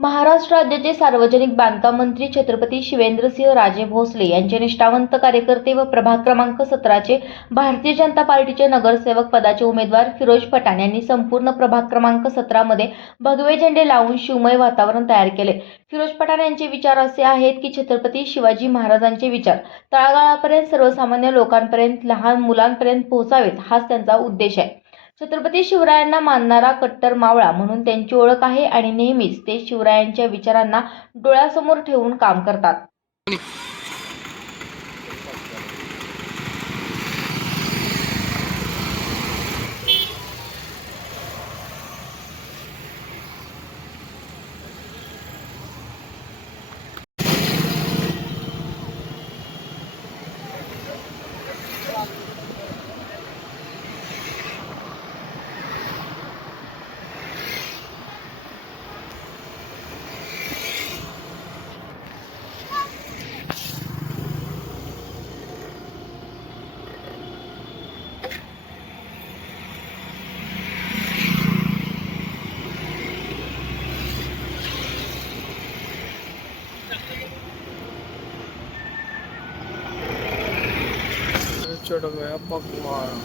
महाराष्ट्र राज्याचे सार्वजनिक बांधकाम मंत्री छत्रपती शिवेंद्रसिंह राजे भोसले यांचे निष्ठावंत कार्यकर्ते व प्रभाग क्रमांक सतराचे भारतीय जनता पार्टीचे नगरसेवक पदाचे उमेदवार फिरोज पठाण यांनी संपूर्ण प्रभाग क्रमांक सतरामध्ये भगवे झेंडे लावून शिवमय वातावरण तयार केले. फिरोज पठाण यांचे विचार असे आहेत की छत्रपती शिवाजी महाराजांचे विचार तळागाळापर्यंत सर्वसामान्य लोकांपर्यंत लहान मुलांपर्यंत पोहोचावेत हाच त्यांचा उद्देश आहे. छत्रपती शिवरायांना मानणारा कट्टर मावळा म्हणून त्यांची ओळख आहे आणि नेहमीच ते शिवरायांच्या विचारांना डोळ्यासमोर ठेवून काम करतात. चढ़ गया पकवान